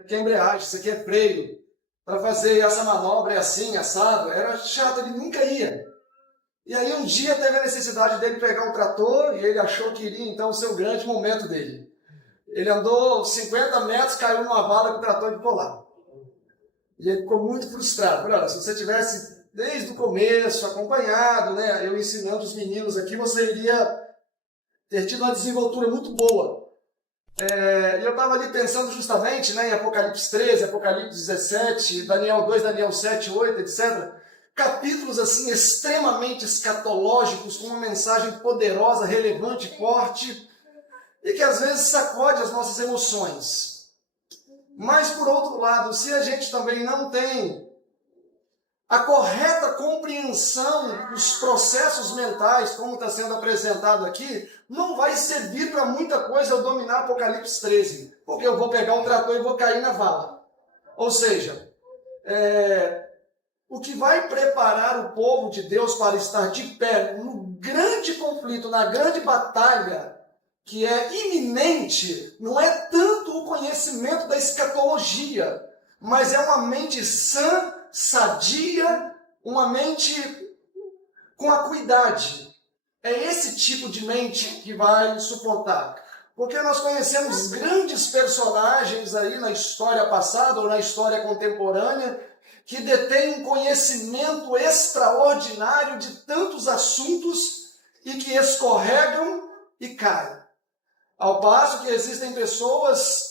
aqui é embreagem, isso aqui é freio. Para fazer essa manobra é assim, assado. Era chato, ele nunca ia. E aí um dia teve a necessidade dele pegar um trator e ele achou que iria então ser o grande momento dele. Ele andou 50 metros, caiu numa vala que o trator ficou lá. E ele ficou muito frustrado. Falei, olha, se você tivesse desde o começo acompanhado, né, eu ensinando os meninos aqui, você iria ter tido uma desenvoltura muito boa. E eu estava ali pensando justamente, né, em Apocalipse 13, Apocalipse 17, Daniel 2, Daniel 7, 8, etc. Capítulos assim extremamente escatológicos, com uma mensagem poderosa, relevante, forte, e que às vezes sacode as nossas emoções. Mas, por outro lado, se a gente também não tem a correta compreensão dos processos mentais, como está sendo apresentado aqui, não vai servir para muita coisa eu dominar Apocalipse 13, porque eu vou pegar um trator e vou cair na vala. Ou seja, o que vai preparar o povo de Deus para estar de pé no grande conflito, na grande batalha, que é iminente, não é tanto o conhecimento da escatologia, mas é uma mente sã, sadia, uma mente com acuidade. É esse tipo de mente que vai suportar. Porque nós conhecemos grandes personagens aí na história passada ou na história contemporânea que detêm um conhecimento extraordinário de tantos assuntos e que escorregam e caem. Ao passo que existem pessoas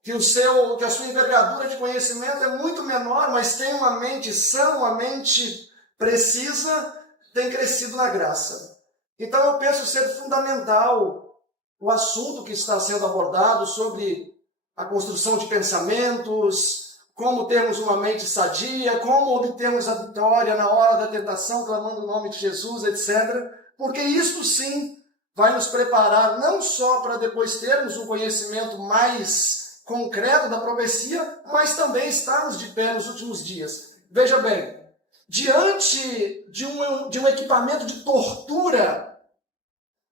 que a sua envergadura de conhecimento é muito menor, mas tem uma mente sã, uma mente precisa, tem crescido na graça. Então eu penso ser fundamental o assunto que está sendo abordado sobre a construção de pensamentos, como termos uma mente sadia, como obtermos a vitória na hora da tentação, clamando o nome de Jesus, etc. Porque isso sim vai nos preparar não só para depois termos um conhecimento mais concreto da profecia, mas também estarmos de pé nos últimos dias. Veja bem, diante de um equipamento de tortura,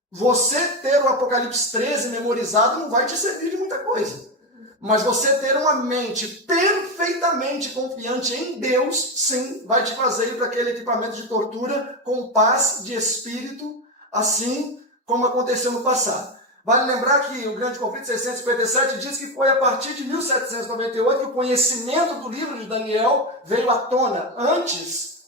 você ter o Apocalipse 13 memorizado não vai te servir de muita coisa. Mas você ter uma mente perfeitamente confiante em Deus, sim, vai te fazer ir para aquele equipamento de tortura com paz de espírito, assim como aconteceu no passado. Vale lembrar que o grande conflito de 657 diz que foi a partir de 1798 que o conhecimento do livro de Daniel veio à tona. Antes,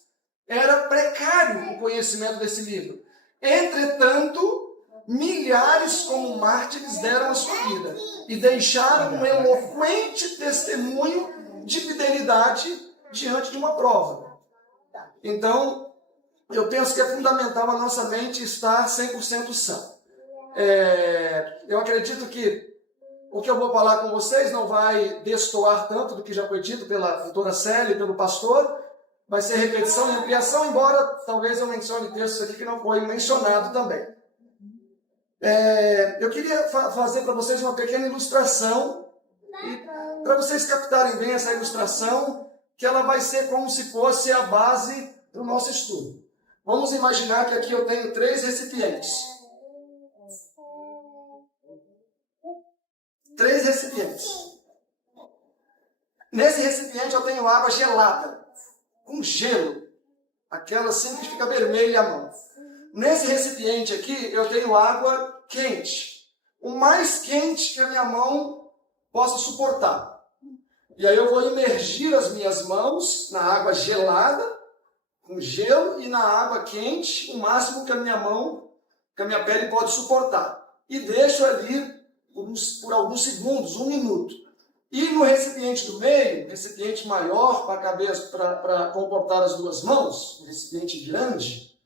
era precário o conhecimento desse livro. Entretanto, milhares como mártires deram a sua vida e deixaram um eloquente testemunho de fidelidade diante de uma prova. Então, eu penso que é fundamental a nossa mente estar 100% sã. Eu acredito que o que eu vou falar com vocês não vai destoar tanto do que já foi dito pela doutora Célia e pelo pastor. Vai ser repetição e ampliação, embora talvez eu mencione textos aqui que não foi mencionado também. Eu queria fazer para vocês uma pequena ilustração, e para vocês captarem bem essa ilustração, que ela vai ser como se fosse a base do nosso estudo. Vamos imaginar que aqui eu tenho 3 recipientes. 3 recipientes. Nesse recipiente eu tenho água gelada, com gelo, aquela assim que fica vermelha a mão. Nesse recipiente aqui eu tenho água quente, o mais quente que a minha mão possa suportar. E aí eu vou imergir as minhas mãos na água gelada, com gelo, e na água quente, o máximo que a minha pele pode suportar. E deixo ali por alguns segundos, 1 minuto. E no recipiente do meio, recipiente maior para comportar as 2 mãos, um recipiente grande,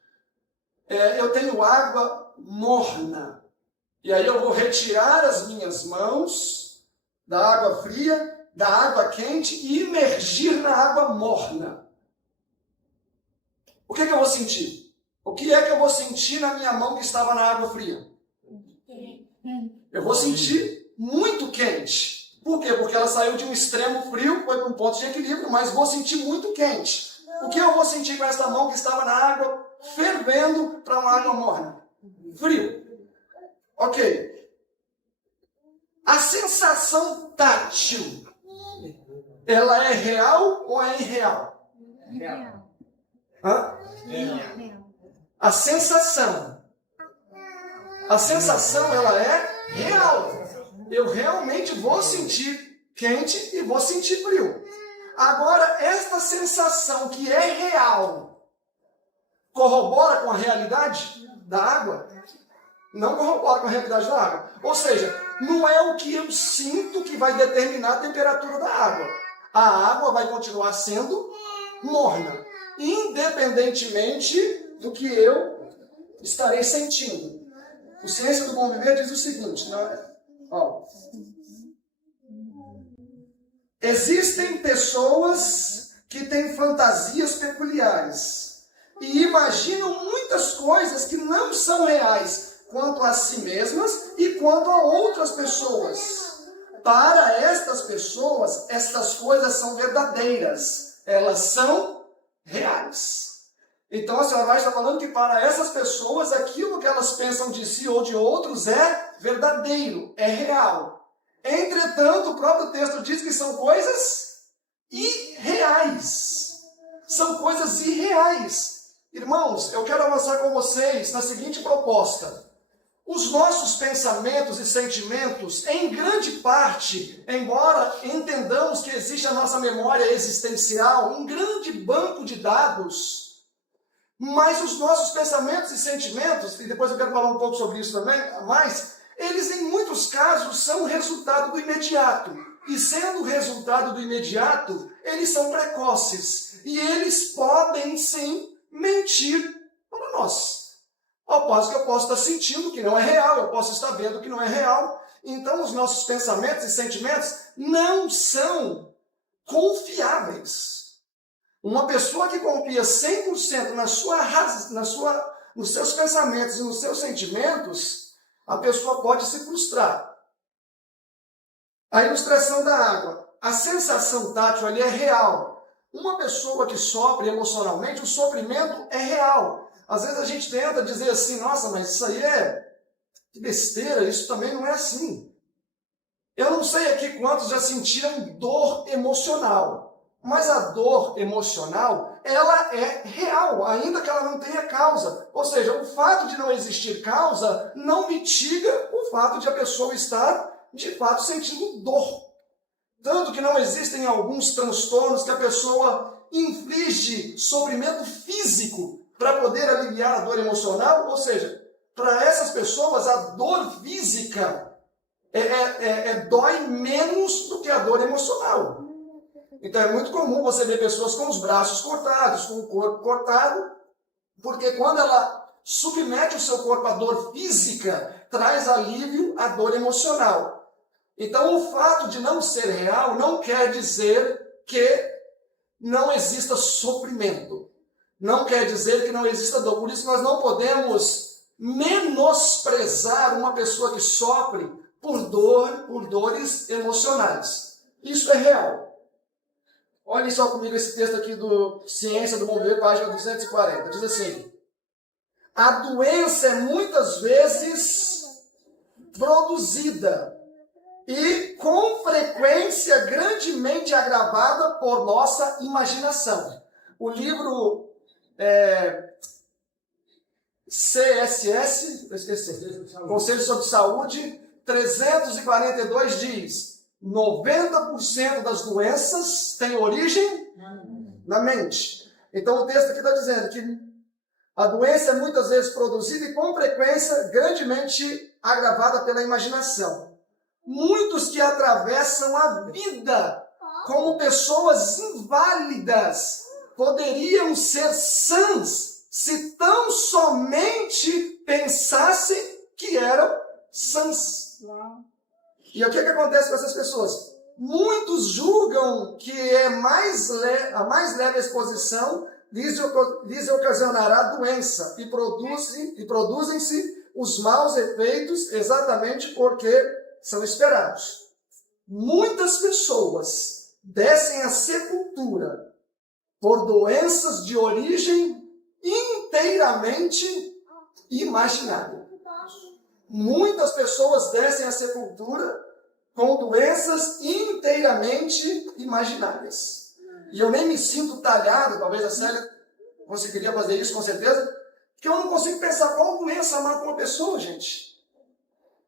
eu tenho água morna. E aí eu vou retirar as minhas mãos da água fria, da água quente e imergir na água morna. O que eu vou sentir? O que é que eu vou sentir na minha mão que estava na água fria? Eu vou sentir muito quente. Por quê? Porque ela saiu de um extremo frio, foi para um ponto de equilíbrio, mas vou sentir muito quente. O que eu vou sentir com essa mão que estava na água fervendo para uma água morna? Frio. Ok. A A sensação tátil, ela é real ou é irreal? Real. Hã? Real. A sensação, ela é real. Eu realmente vou sentir quente e vou sentir frio. Agora, esta sensação que é real, corrobora com a realidade da água? Não corrobora com a realidade da água. Ou seja, não é o que eu sinto que vai determinar a temperatura da água. A água vai continuar sendo morna, independentemente do que eu estarei sentindo. O Ciência do Bom Viver diz o seguinte, existem pessoas que têm fantasias peculiares e imaginam muitas coisas que não são reais quanto a si mesmas e quanto a outras pessoas. Para estas pessoas, estas coisas são verdadeiras. Elas são reais. Então a senhora vai estar falando que para essas pessoas, aquilo que elas pensam de si ou de outros é verdadeiro, é real. Entretanto, o próprio texto diz que são coisas irreais. São coisas irreais. Irmãos, eu quero avançar com vocês na seguinte proposta. Os nossos pensamentos e sentimentos, em grande parte, embora entendamos que existe a nossa memória existencial, um grande banco de dados, mas os nossos pensamentos e sentimentos, e depois eu quero falar um pouco sobre isso também, mas eles em muitos casos são resultado do imediato. E sendo resultado do imediato, eles são precoces. E eles podem sim mentir para nós. Ao passo que eu posso estar sentindo que não é real, eu posso estar vendo que não é real. Então os nossos pensamentos e sentimentos não são confiáveis. Uma pessoa que confia 100% nos seus pensamentos e nos seus sentimentos, a pessoa pode se frustrar. A ilustração da água. A sensação tátil ali é real. Uma pessoa que sofre emocionalmente, o sofrimento é real. Às vezes a gente tenta dizer assim, nossa, mas isso aí é besteira, isso também não é assim. Eu não sei aqui quantos já sentiram dor emocional, mas a dor emocional, ela é real, ainda que ela não tenha causa. Ou seja, o fato de não existir causa não mitiga o fato de a pessoa estar, de fato, sentindo dor. Tanto que não existem alguns transtornos que a pessoa inflige sofrimento físico para poder aliviar a dor emocional, ou seja, para essas pessoas a dor física dói menos do que a dor emocional. Então é muito comum você ver pessoas com os braços cortados, com o corpo cortado, porque quando ela submete o seu corpo à dor física, traz alívio à dor emocional. Então o fato de não ser real não quer dizer que não exista sofrimento. Não quer dizer que não exista dor. Por isso nós não podemos menosprezar uma pessoa que sofre por dores emocionais. Isso é real. Olhem só comigo esse texto aqui do Ciência do Bom Viver, página 240. Diz assim: a doença é muitas vezes produzida e com frequência grandemente agravada por nossa imaginação. O livro CSS, Conselho sobre Saúde, 342 diz: 90% das doenças têm origem na mente. Então o texto aqui está dizendo que a doença é muitas vezes produzida e com frequência grandemente agravada pela imaginação. Muitos que atravessam a vida como pessoas inválidas poderiam ser sãs se tão somente pensassem que eram sãs. E o que acontece com essas pessoas? Muitos julgam que a mais leve exposição lhes ocasionará doença e produzem-se os maus efeitos exatamente porque são esperados. Muitas pessoas descem à sepultura por doenças de origem inteiramente imaginária. Muitas pessoas descem à sepultura com doenças inteiramente imaginárias. E eu nem me sinto talhado, talvez a Célia conseguiria fazer isso com certeza, porque eu não consigo pensar qual doença mata uma pessoa, gente.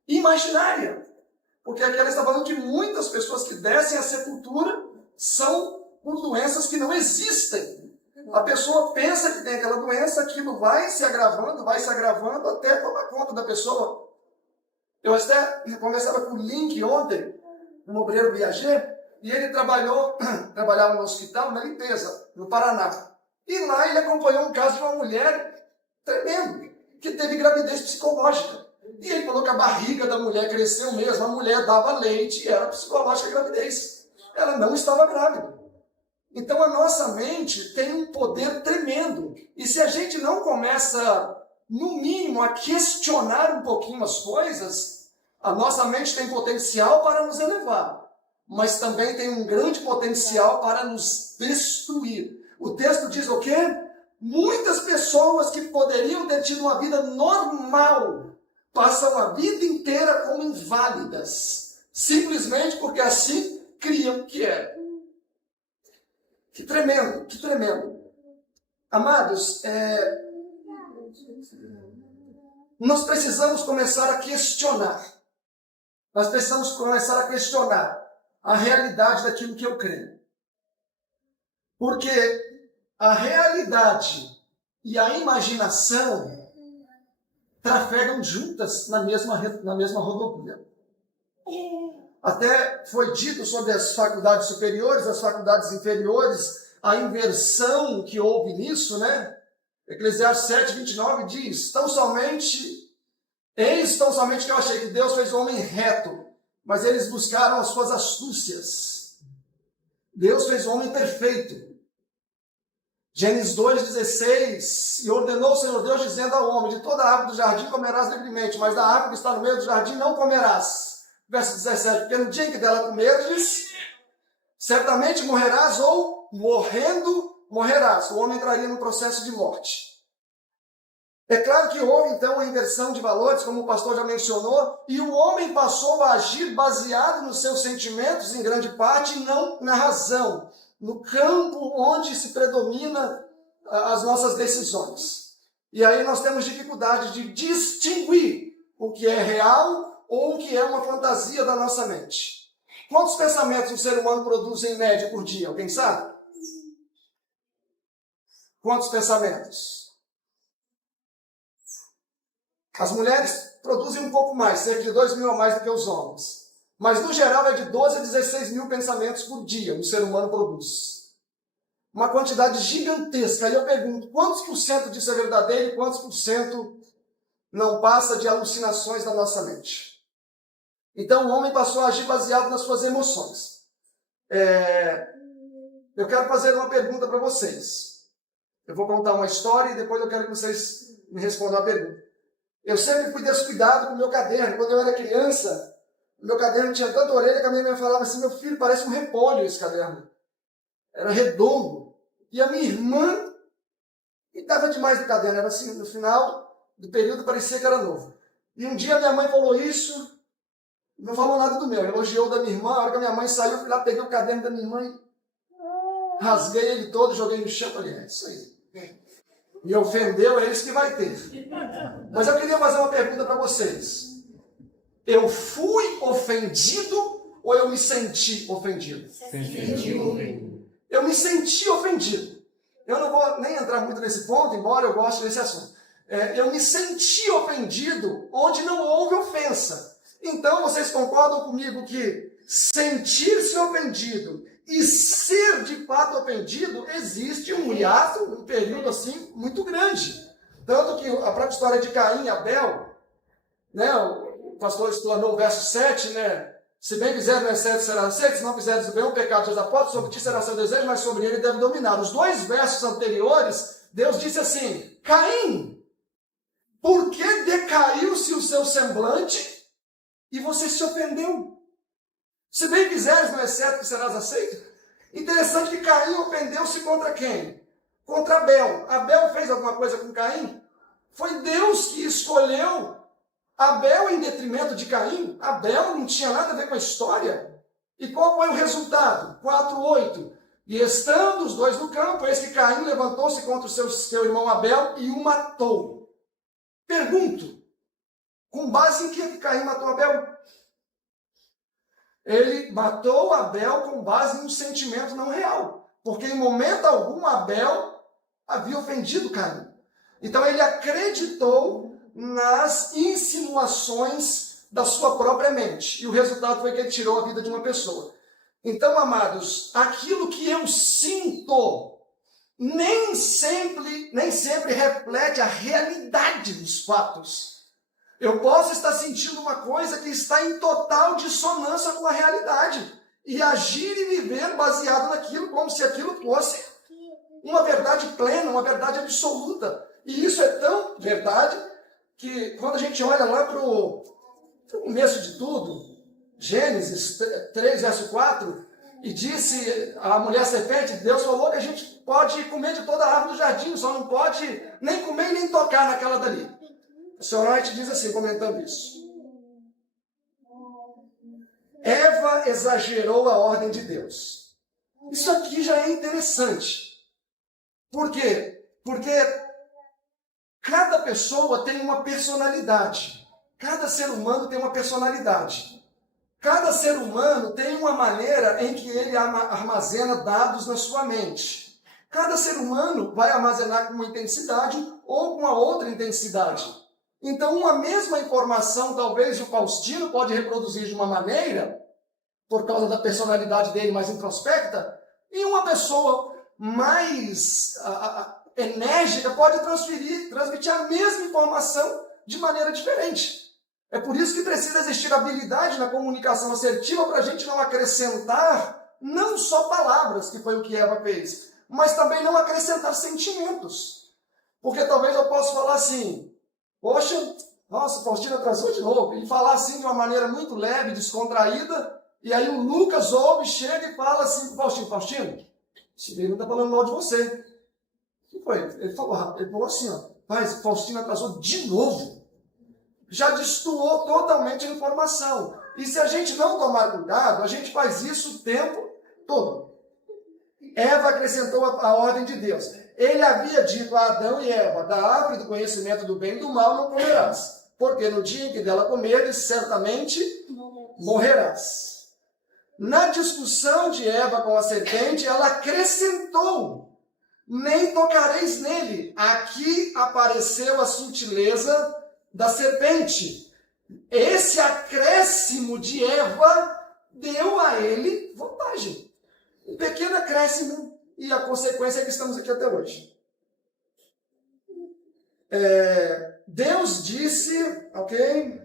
Imaginária. Porque aqui ela está falando de muitas pessoas que descem à sepultura são por doenças que não existem. A pessoa pensa que tem aquela doença, aquilo vai se agravando até tomar conta da pessoa. Eu até conversava com o Link ontem, um obreiro viajeiro, e ele trabalhava no hospital, na limpeza, no Paraná. E lá ele acompanhou um caso de uma mulher tremendo, que teve gravidez psicológica. E ele falou que a barriga da mulher cresceu mesmo, a mulher dava leite e era psicológica a gravidez. Ela não estava grávida. Então a nossa mente tem um poder tremendo. E se a gente não começa, no mínimo, a questionar um pouquinho as coisas, a nossa mente tem potencial para nos elevar, mas também tem um grande potencial para nos destruir. O texto diz o quê? Muitas pessoas que poderiam ter tido uma vida normal passam a vida inteira como inválidas, simplesmente porque assim criam que é. Que tremendo, que tremendo. Amados, nós precisamos começar a questionar. Nós precisamos começar a questionar a realidade daquilo que eu creio. Porque a realidade e a imaginação trafegam juntas na mesma rodovia. Até foi dito sobre as faculdades superiores, as faculdades inferiores, a inversão que houve nisso, né? Eclesiastes 7:29 diz, eis tão somente que eu achei que Deus fez o homem reto, mas eles buscaram as suas astúcias. Deus fez o homem perfeito. Gênesis 2:16, e ordenou o Senhor Deus dizendo ao homem, de toda a árvore do jardim comerás livremente, mas da árvore que está no meio do jardim não comerás. Verso 17, porque no dia em que dela comerdes, certamente morrerás ou morrendo morrerás. O homem entraria no processo de morte. É claro que houve então a inversão de valores, como o pastor já mencionou, e o homem passou a agir baseado nos seus sentimentos, em grande parte, e não na razão, no campo onde se predomina as nossas decisões. E aí nós temos dificuldade de distinguir o que é real ou o que é uma fantasia da nossa mente. Quantos pensamentos um ser humano produz em média por dia? Alguém sabe? Quantos pensamentos? As mulheres produzem um pouco mais, cerca de 2.000 a mais do que os homens. Mas, no geral, é de 12 a 16 mil pensamentos por dia o ser humano produz. Uma quantidade gigantesca. Aí eu pergunto, quantos por cento disso é verdadeiro e quantos por cento não passa de alucinações da nossa mente? Então, o homem passou a agir baseado nas suas emoções. Eu quero fazer uma pergunta para vocês. Eu vou contar uma história e depois eu quero que vocês me respondam a pergunta. Eu sempre fui descuidado com o meu caderno. Quando eu era criança, o meu caderno tinha tanta orelha que a minha mãe falava assim, meu filho, parece um repolho esse caderno. Era redondo. E a minha irmã pintava demais no caderno. Era assim, no final do período parecia que era novo. E um dia minha mãe falou isso, não falou nada do meu, elogiou da minha irmã. A hora que a minha mãe saiu, eu fui lá, peguei o caderno da minha irmã e rasguei ele todo, joguei no chão. Falei, é isso aí. Me ofendeu, é isso que vai ter. Mas eu queria fazer uma pergunta para vocês. Eu fui ofendido ou eu me senti ofendido? Eu me senti ofendido. Eu não vou nem entrar muito nesse ponto, embora eu goste desse assunto. Eu me senti ofendido onde não houve ofensa. Então, vocês concordam comigo que sentir-se ofendido e ser de fato ofendido, existe um hiato, um período assim muito grande. Tanto que a própria história de Caim e Abel, né, o pastor explanou o verso 7, né? Se bem fizeres no excesso será aceito, se não fizeres o bem, o pecado já pode, sobre ti será seu desejo, mas sobre ele deve dominar. Os dois versos anteriores, Deus disse assim, Caim, por que decaiu-se o seu semblante e você se ofendeu? Se bem fizeres no excesso que serás aceito. Interessante que Caim ofendeu-se contra quem? Contra Abel. Abel fez alguma coisa com Caim? Foi Deus que escolheu Abel em detrimento de Caim. Abel não tinha nada a ver com a história. E qual foi o resultado? 4:8. E estando os dois no campo, eis que Caim levantou-se contra o seu irmão Abel e o matou. Pergunto, com base em que Caim matou Abel? Ele matou Abel com base em um sentimento não real. Porque em momento algum Abel havia ofendido Caim. Então ele acreditou nas insinuações da sua própria mente. E o resultado foi que ele tirou a vida de uma pessoa. Então, amados, aquilo que eu sinto nem sempre reflete a realidade dos fatos. Eu posso estar sentindo uma coisa que está em total dissonância com a realidade e agir e viver baseado naquilo como se aquilo fosse uma verdade plena, uma verdade absoluta. E isso é tão verdade que quando a gente olha lá para o começo de tudo, Gênesis 3, verso 4, e disse a mulher serpente, Deus falou que a gente pode comer de toda a árvore do jardim, só não pode nem comer e nem tocar naquela dali. O Sr. Wright diz assim, comentando isso. Eva exagerou a ordem de Deus. Isso aqui já é interessante. Por quê? Porque cada pessoa tem uma personalidade. Cada ser humano tem uma personalidade. Cada ser humano tem uma maneira em que ele armazena dados na sua mente. Cada ser humano vai armazenar com uma intensidade ou com uma outra intensidade. Então, uma mesma informação, talvez o Faustino pode reproduzir de uma maneira, por causa da personalidade dele mais introspecta, e uma pessoa mais enérgica pode transmitir a mesma informação de maneira diferente. É por isso que precisa existir habilidade na comunicação assertiva para a gente não acrescentar não só palavras, que foi o que Eva fez, mas também não acrescentar sentimentos. Porque talvez eu possa falar assim, poxa, nossa, Faustino atrasou de novo, e falar assim de uma maneira muito leve, descontraída, e aí o Lucas ouve, chega e fala assim, Faustino, esse menino está falando mal de você. O que foi? Ele falou assim, ó, mas Faustino atrasou de novo. Já destoou totalmente a informação. E se a gente não tomar cuidado, a gente faz isso o tempo todo. Eva acrescentou a ordem de Deus. Ele havia dito a Adão e Eva, da árvore do conhecimento do bem e do mal não comerás, porque no dia em que dela comeres, certamente morrerás. Na discussão de Eva com a serpente, ela acrescentou, nem tocareis nele. Aqui apareceu a sutileza da serpente. Esse acréscimo de Eva deu a ele vantagem. Um pequeno acréscimo e a consequência é que estamos aqui até hoje. Deus disse, ok,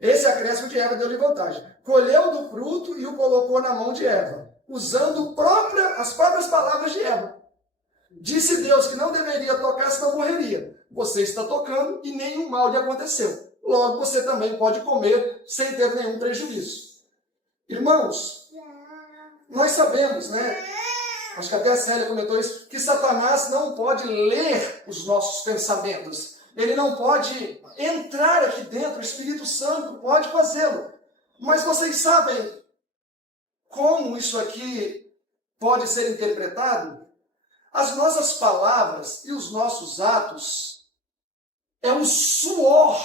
esse acréscimo de Eva deu-lhe vantagem. Colheu do fruto e o colocou na mão de Eva, usando as próprias palavras de Eva. Disse Deus que não deveria tocar, senão morreria. Você está tocando e nenhum mal lhe aconteceu. Logo, você também pode comer sem ter nenhum prejuízo. Irmãos, nós sabemos, né? Acho que até a Célia comentou isso, que Satanás não pode ler os nossos pensamentos. Ele não pode entrar aqui dentro, o Espírito Santo pode fazê-lo. Mas vocês sabem como isso aqui pode ser interpretado? As nossas palavras e os nossos atos é o suor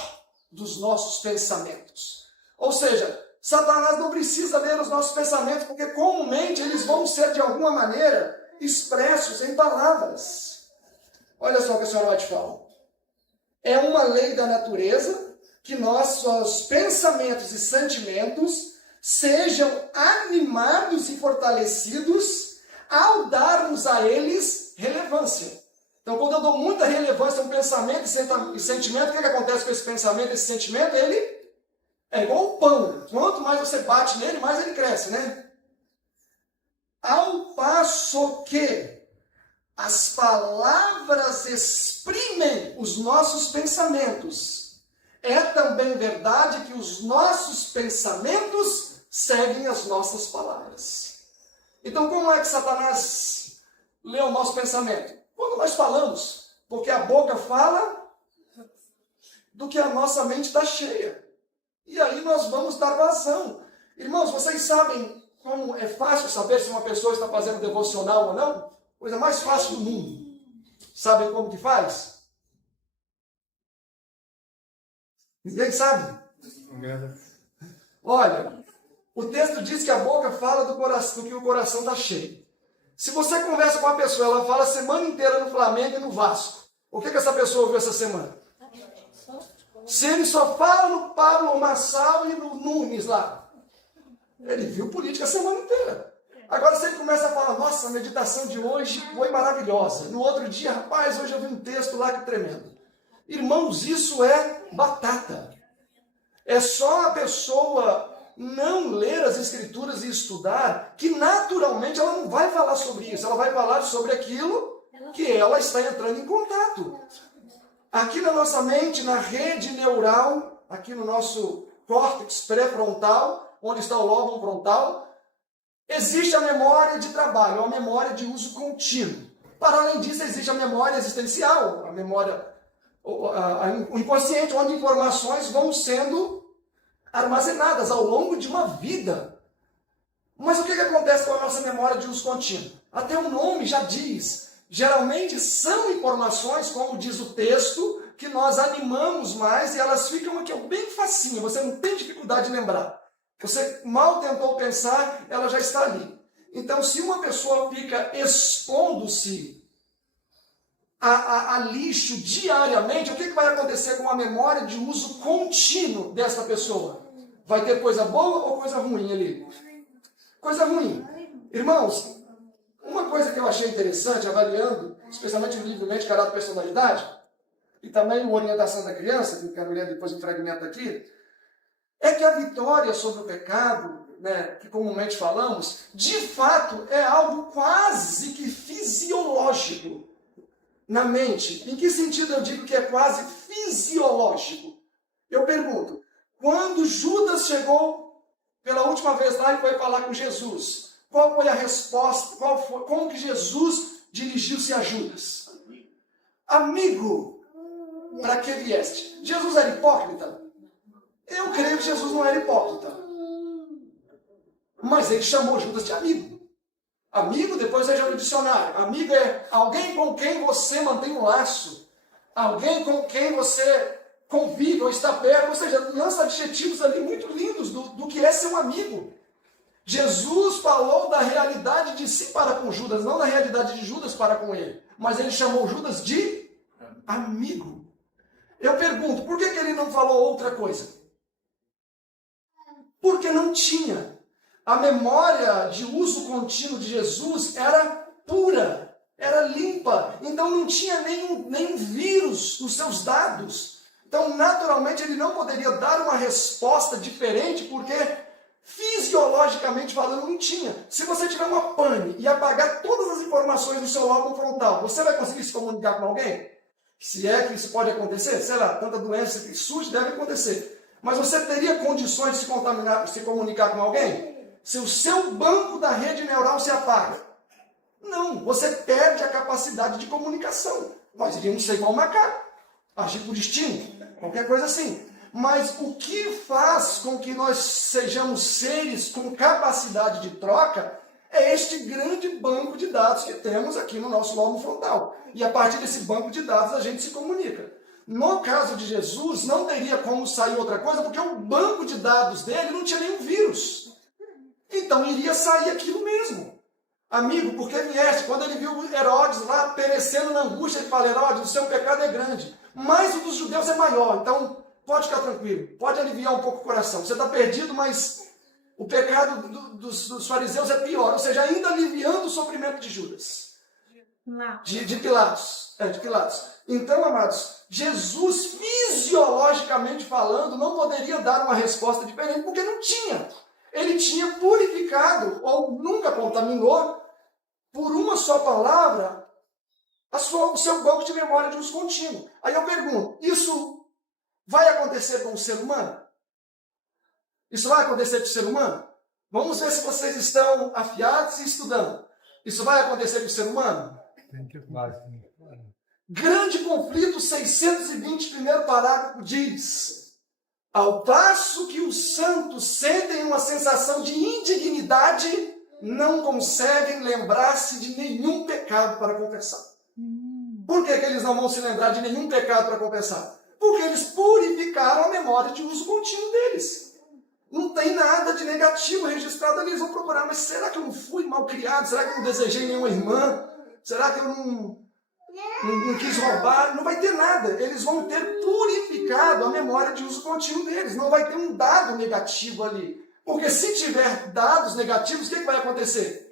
dos nossos pensamentos. Ou seja, Satanás não precisa ler os nossos pensamentos, porque comumente eles vão ser de alguma maneira expressos em palavras. Olha só o que a senhora White fala. É uma lei da natureza que nossos pensamentos e sentimentos sejam animados e fortalecidos ao darmos a eles relevância. Então, quando eu dou muita relevância a um pensamento e sentimento, o que acontece com esse pensamento e esse sentimento? Ele é igual o pão. Quanto mais você bate nele, mais ele cresce, né? Ao passo que as palavras exprimem os nossos pensamentos, é também verdade que os nossos pensamentos seguem as nossas palavras. Então, como é que Satanás lê o nosso pensamento? Quando nós falamos, porque a boca fala do que a nossa mente está cheia. E aí nós vamos dar vazão. Irmãos, vocês sabem como é fácil saber se uma pessoa está fazendo devocional ou não? Coisa mais fácil do mundo. Sabem como que faz? Ninguém sabe? Olha, o texto diz que a boca fala do coração, do que o coração está cheio. Se você conversa com uma pessoa, ela fala a semana inteira no Flamengo e no Vasco. O que essa pessoa ouviu essa semana? Se ele só fala no Pablo Marçal e no Nunes lá, ele viu política a semana inteira. Agora, se ele começa a falar, nossa, a meditação de hoje foi maravilhosa. No outro dia, rapaz, hoje eu vi um texto lá que tremendo. Irmãos, isso é batata. É só a pessoa não ler as Escrituras e estudar, que naturalmente ela não vai falar sobre isso. Ela vai falar sobre aquilo que ela está entrando em contato. Aqui na nossa mente, na rede neural, aqui no nosso córtex pré-frontal, onde está o lóbulo frontal, existe a memória de trabalho, a memória de uso contínuo. Para além disso, existe a memória existencial, a memória, o inconsciente, onde informações vão sendo armazenadas ao longo de uma vida. Mas o que acontece com a nossa memória de uso contínuo? Até o nome já diz. Geralmente são informações, como diz o texto, que nós animamos mais e elas ficam aqui bem facinho, você não tem dificuldade de lembrar. Você mal tentou pensar, ela já está ali. Então, se uma pessoa fica expondo-se a lixo diariamente, o que vai acontecer com a memória de uso contínuo dessa pessoa? Vai ter coisa boa ou coisa ruim ali? Coisa ruim. Irmãos, uma coisa que eu achei interessante, avaliando, especialmente no livro Mente, Caráter e Personalidade, e também o Orientação da Criança, que eu quero ler depois um fragmento aqui, é que a vitória sobre o pecado, né, que comumente falamos, de fato é algo quase que fisiológico na mente. Em que sentido eu digo que é quase fisiológico? Eu pergunto, quando Judas chegou pela última vez lá e foi falar com Jesus, qual foi a resposta? Como que Jesus dirigiu-se a Judas? Amigo, para que vieste? Jesus era hipócrita? Eu creio que Jesus não era hipócrita. Mas ele chamou Judas de amigo. Amigo, depois veja no dicionário. Amigo é alguém com quem você mantém um laço. Alguém com quem você convive ou está perto. Ou seja, lança adjetivos ali muito lindos do que é ser um amigo. Jesus falou da realidade de si para com Judas, não da realidade de Judas para com ele. Mas ele chamou Judas de amigo. Eu pergunto, por que ele não falou outra coisa? Porque não tinha. A memória de uso contínuo de Jesus era pura, era limpa. Então não tinha nenhum vírus nos seus dados. Então, naturalmente, ele não poderia dar uma resposta diferente, porque fisiologicamente falando, não tinha. Se você tiver uma pane e apagar todas as informações do seu lóbulo frontal, você vai conseguir se comunicar com alguém? Se é que isso pode acontecer, sei lá, tanta doença que surge, deve acontecer. Mas você teria condições de se comunicar com alguém? Se o seu banco da rede neural se apaga. Não, você perde a capacidade de comunicação. Nós iríamos ser igual um macaco, agir por instinto, qualquer coisa assim. Mas o que faz com que nós sejamos seres com capacidade de troca é este grande banco de dados que temos aqui no nosso lóbulo frontal. E a partir desse banco de dados a gente se comunica. No caso de Jesus, não teria como sair outra coisa, porque o banco de dados dele não tinha nenhum vírus. Então iria sair aquilo mesmo. Amigo, por que vieste? Quando ele viu Herodes lá perecendo na angústia, ele fala, Herodes, o seu pecado é grande, mas o dos judeus é maior, então pode ficar tranquilo, pode aliviar um pouco o coração. Você está perdido, mas o pecado dos fariseus é pior, ou seja, ainda aliviando o sofrimento de Judas. De Pilatos. De Pilatos. Então, amados, Jesus, fisiologicamente falando, não poderia dar uma resposta diferente, porque não tinha. Ele tinha purificado, ou nunca contaminou, por uma só palavra, o seu banco de memória de uso contínuo. Aí eu pergunto, isso vai acontecer com o ser humano? Isso vai acontecer com o ser humano? Vamos ver se vocês estão afiados e estudando. Isso vai acontecer com o ser humano? Grande conflito, 620, primeiro parágrafo, diz: ao passo que os santos sentem uma sensação de indignidade, não conseguem lembrar-se de nenhum pecado para confessar. Por que eles não vão se lembrar de nenhum pecado para confessar? Porque eles purificaram a memória de uso contínuo deles. Não tem nada de negativo registrado ali. Eles vão procurar, mas será que eu não fui mal criado? Será que eu não desejei nenhuma irmã? Será que eu não quis roubar? Não vai ter nada. Eles vão ter purificado a memória de uso contínuo deles. Não vai ter um dado negativo ali. Porque se tiver dados negativos, o que vai acontecer?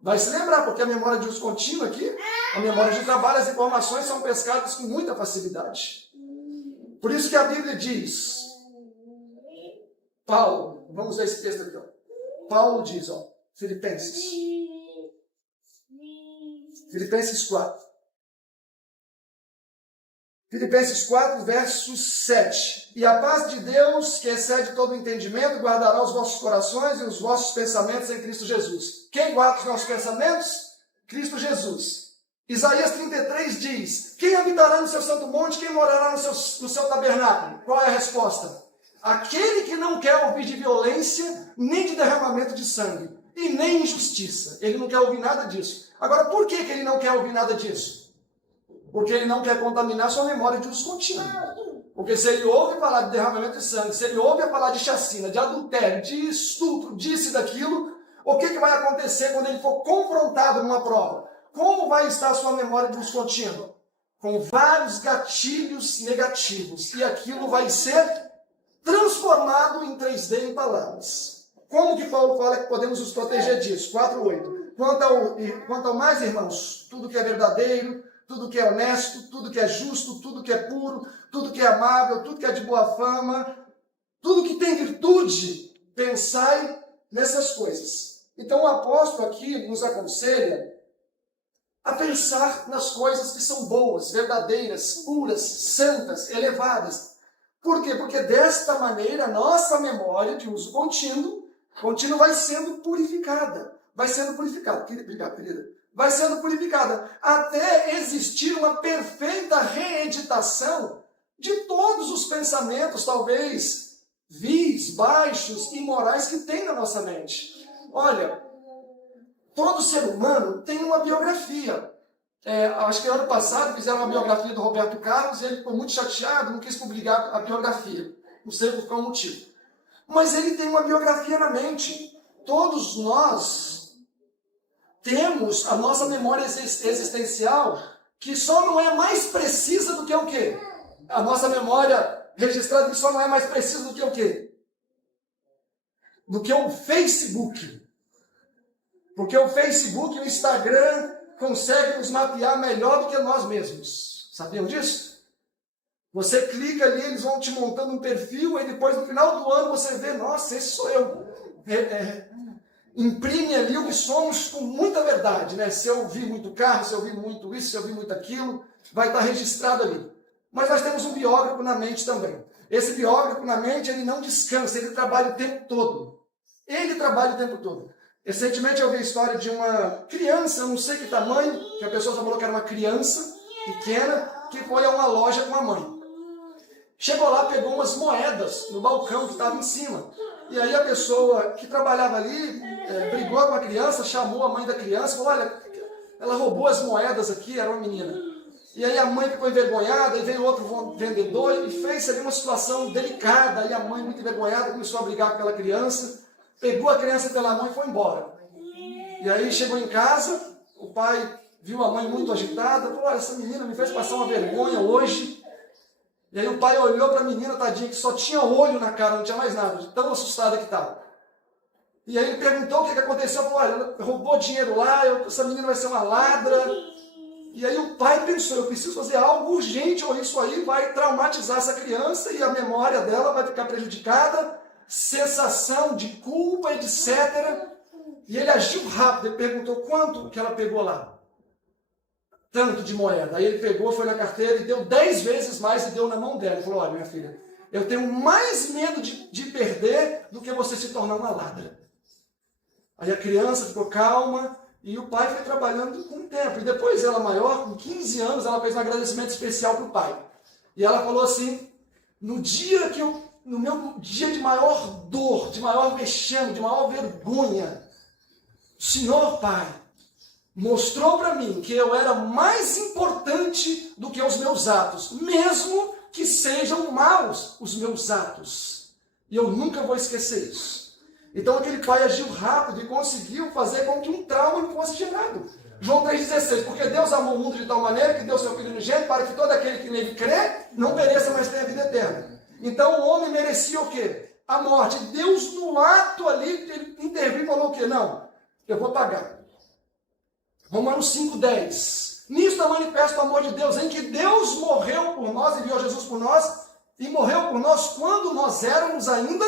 Vai se lembrar, porque a memória de uso contínuo aqui, a memória de trabalho, as informações são pescadas com muita facilidade. Por isso que a Bíblia diz, Paulo, vamos ver esse texto aqui, ó. Paulo diz, ó, Filipenses 4. Filipenses 4, verso 7. E a paz de Deus, que excede todo o entendimento, guardará os vossos corações e os vossos pensamentos em Cristo Jesus. Quem guarda os nossos pensamentos? Cristo Jesus. Isaías 33 diz: quem habitará no seu santo monte? Quem morará no seu tabernáculo? Qual é a resposta? Aquele que não quer ouvir de violência, nem de derramamento de sangue, e nem injustiça. Ele não quer ouvir nada disso. Agora, por que ele não quer ouvir nada disso? Porque ele não quer contaminar sua memória de uso contínuo. Porque se ele ouve falar de derramamento de sangue, se ele ouve falar de chacina, de adultério, de estupro, disso e daquilo, o que vai acontecer quando ele for confrontado numa prova? Como vai estar a sua memória de uso contínuo? Com vários gatilhos negativos. E aquilo vai ser transformado em 3D em palavras. Como que Paulo fala que podemos nos proteger disso? 4:8. Quanto ao mais, irmãos, tudo que é verdadeiro, tudo que é honesto, tudo que é justo, tudo que é puro, tudo que é amável, tudo que é de boa fama, tudo que tem virtude, pensai nessas coisas. Então o apóstolo aqui nos aconselha a pensar nas coisas que são boas, verdadeiras, puras, santas, elevadas. Por quê? Porque desta maneira a nossa memória de uso contínuo vai sendo purificada. Vai sendo purificada. Obrigado, querida. Vai sendo purificada até existir uma perfeita reeditação de todos os pensamentos, talvez, vis, baixos, imorais que tem na nossa mente. Olha, todo ser humano tem uma biografia. Acho que ano passado fizeram uma biografia do Roberto Carlos e ele ficou muito chateado, não quis publicar a biografia. Não sei por qual motivo. Mas ele tem uma biografia na mente. Todos nós temos a nossa memória existencial, que só não é mais precisa do que o quê? A nossa memória registrada que só não é mais precisa do que o quê? Do que o Facebook. Porque o Facebook e o Instagram conseguem nos mapear melhor do que nós mesmos. Sabiam disso? Você clica ali, eles vão te montando um perfil, e depois no final do ano você vê, nossa, esse sou eu. Imprime ali o que somos com muita verdade, né? Se eu vi muito carro, se eu vi muito isso, se eu vi muito aquilo, vai estar registrado ali. Mas nós temos um biógrafo na mente também. Esse biógrafo na mente, ele não descansa, ele trabalha o tempo todo. Ele trabalha o tempo todo. Recentemente eu vi a história de uma criança, não sei que tamanho, que a pessoa falou que era uma criança pequena, que foi a uma loja com a mãe. Chegou lá, pegou umas moedas no balcão que estava em cima. E aí a pessoa que trabalhava ali brigou com a criança, chamou a mãe da criança, falou, olha, ela roubou as moedas aqui, era uma menina. E aí a mãe ficou envergonhada, e veio outro vendedor e fez ali uma situação delicada. Aí a mãe, muito envergonhada, começou a brigar com aquela criança, pegou a criança pela mão e foi embora. E aí chegou em casa, o pai viu a mãe muito agitada, falou, olha, essa menina me fez passar uma vergonha hoje. E aí o pai olhou para a menina, tadinha, que só tinha olho na cara, não tinha mais nada, de tão assustada que estava. E aí ele perguntou o que aconteceu, falou, olha, ela roubou dinheiro lá, essa menina vai ser uma ladra. E aí o pai pensou, eu preciso fazer algo urgente, ou isso aí vai traumatizar essa criança e a memória dela vai ficar prejudicada, sensação de culpa, etc. E ele agiu rápido, ele perguntou quanto que ela pegou lá. Tanto de moeda. Aí ele pegou, foi na carteira e deu 10 vezes mais e deu na mão dela. Ele falou, olha minha filha, eu tenho mais medo de perder do que você se tornar uma ladra. Aí a criança ficou calma, E o pai foi trabalhando com o tempo. E depois ela maior, com 15 anos, ela fez um agradecimento especial para o pai. E ela falou assim, no meu dia de maior dor, de maior vexame, de maior vergonha, o Senhor, pai, mostrou para mim que eu era mais importante do que os meus atos, mesmo que sejam maus os meus atos. E eu nunca vou esquecer isso. Então aquele pai agiu rápido e conseguiu fazer com que um trauma não fosse gerado. João 3,16, porque Deus amou o mundo de tal maneira que deu seu Filho unigênito para que todo aquele que nele crê não pereça, mas tenha vida eterna. Então o homem merecia o quê? A morte. Deus no ato ali, ele interviu e falou o quê? Não, eu vou pagar. Romanos 5,10. Nisto é manifesto o amor de Deus, em que Deus morreu por nós, enviou Jesus por nós, e morreu por nós quando nós éramos ainda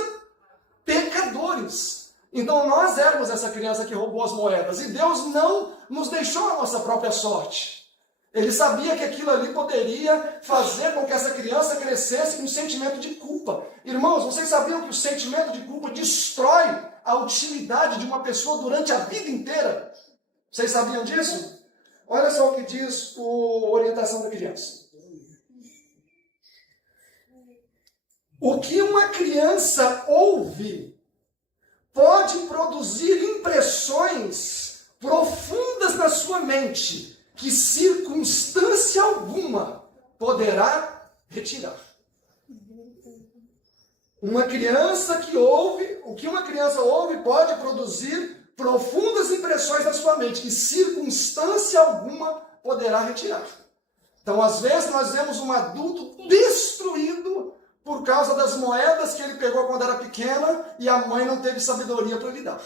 pecadores. Então nós éramos essa criança que roubou as moedas, e Deus não nos deixou a nossa própria sorte. Ele sabia que aquilo ali poderia fazer com que essa criança crescesse com um sentimento de culpa. Irmãos, vocês sabiam que o sentimento de culpa destrói a utilidade de uma pessoa durante a vida inteira? Vocês sabiam disso? Olha só o que diz a orientação da criança. O que uma criança ouve pode produzir impressões profundas na sua mente, que circunstância alguma poderá retirar. Uma criança que ouve, o que uma criança ouve pode produzir profundas impressões na sua mente, que circunstância alguma poderá retirar. Então, às vezes, nós vemos um adulto destruído por causa das moedas que ele pegou quando era pequena e a mãe não teve sabedoria para lhe dar.